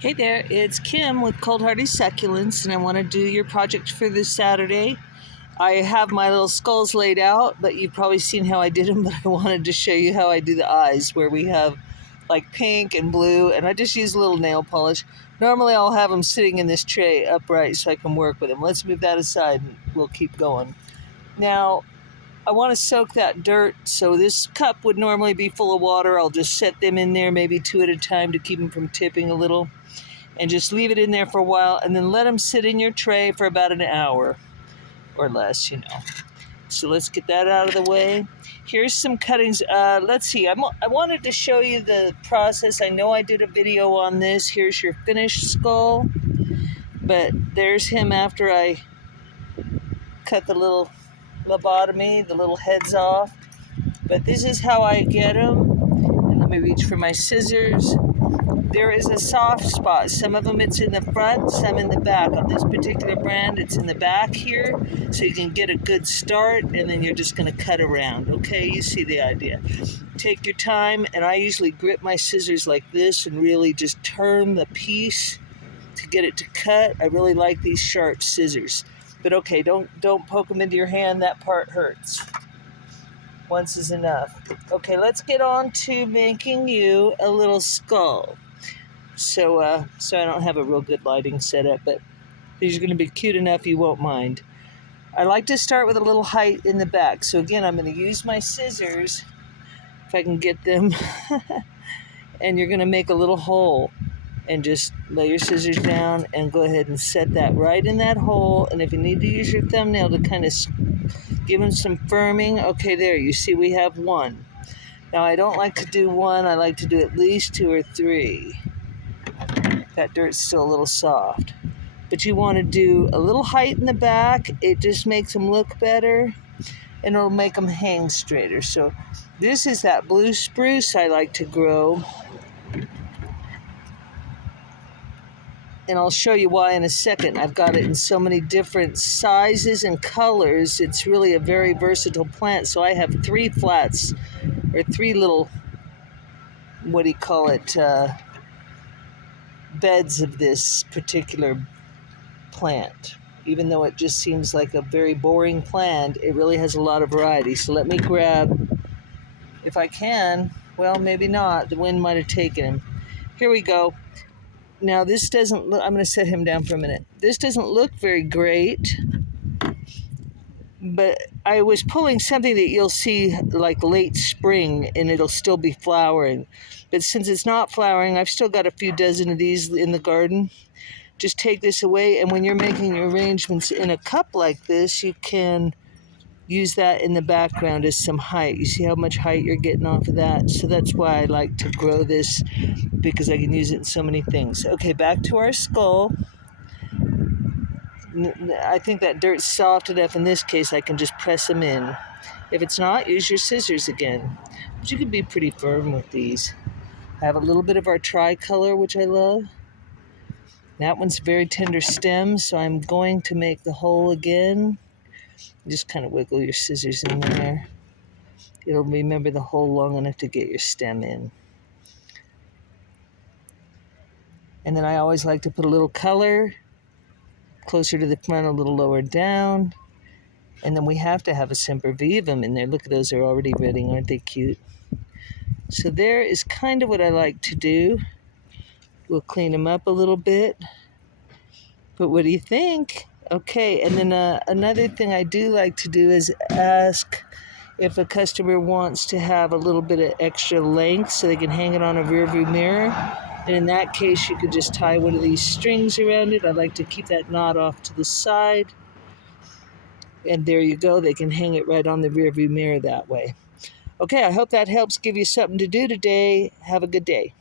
Hey there, it's Kim with Cold Hardy Succulents, and I want to do your project for this Saturday. I have my little skulls laid out, but you've probably seen how I did them, but I wanted to show you how I do the eyes, where we have like pink and blue, and I just use a little nail polish. Normally I'll have them sitting in this tray upright so I can work with them. Let's move that aside and we'll keep going. Now, I want to soak that dirt, so this cup would normally be full of water. I'll just set them in there, maybe 2 at a time to keep them from tipping a little. And just leave it in there for a while and then let them sit in your tray for about an hour or less, So let's get that out of the way. Here's some cuttings. Let's see. I wanted to show you the process. I know I did a video on this. Here's your finished skull. But there's him after I cut the little lobotomy, the little heads off. But this is how I get them. And let me reach for my scissors. There is a soft spot. Some of them it's in the front, some in the back. On this particular brand, it's in the back here, so you can get a good start, and then you're just going to cut around, okay? You see the idea. Take your time, and I usually grip my scissors like this and really just turn the piece to get it to cut. I really like these sharp scissors. But okay, don't poke them into your hand. That part hurts. Once is enough. Okay, let's get on to making you a little skull. So I don't have a real good lighting setup, but these are going to be cute enough you won't mind. I like to start with a little height in the back. So again, I'm going to use my scissors, if I can get them, and you're going to make a little hole. And just lay your scissors down and go ahead and set that right in that hole. And if you need to use your thumbnail to kind of give them some firming, okay, there, you see we have one. Now I don't like to do one, I like to do at least 2 or 3. That dirt's still a little soft. But you want to do a little height in the back. It just makes them look better, and it'll make them hang straighter. So this is that blue spruce I like to grow. And I'll show you why in a second. I've got it in so many different sizes and colors. It's really a very versatile plant. So I have 3 flats, or 3 little, beds of this particular plant. Even though it just seems like a very boring plant, it really has a lot of variety. So let me grab, if I can, well, maybe not. The wind might have taken him. Here we go. Now this doesn't look, I'm going to set him down for a minute. This doesn't look very great, but I was pulling something that you'll see like late spring and it'll still be flowering. But since it's not flowering, I've still got a few dozen of these in the garden. Just take this away, and when you're making your arrangements in a cup like this, you can use that in the background as some height. You see how much height you're getting off of that? So that's why I like to grow this, because I can use it in so many things. Okay, back to our skull. I think that dirt's soft enough in this case I can just press them in. If it's not, use your scissors again. But you can be pretty firm with these. I have a little bit of our tricolor, which I love. That one's very tender stem, so I'm going to make the hole again. Just kind of wiggle your scissors in there. It'll remember the hole long enough to get your stem in. And then I always like to put a little color closer to the front, a little lower down. And then we have to have a sempervivum in there. Look at those, they're already ready. Aren't they cute? So there is kind of what I like to do. We'll clean them up a little bit. But what do you think? Okay, and then another thing I do like to do is ask if a customer wants to have a little bit of extra length so they can hang it on a rearview mirror. And in that case, you could just tie one of these strings around it. I like to keep that knot off to the side. And there you go. They can hang it right on the rearview mirror that way. Okay, I hope that helps give you something to do today. Have a good day.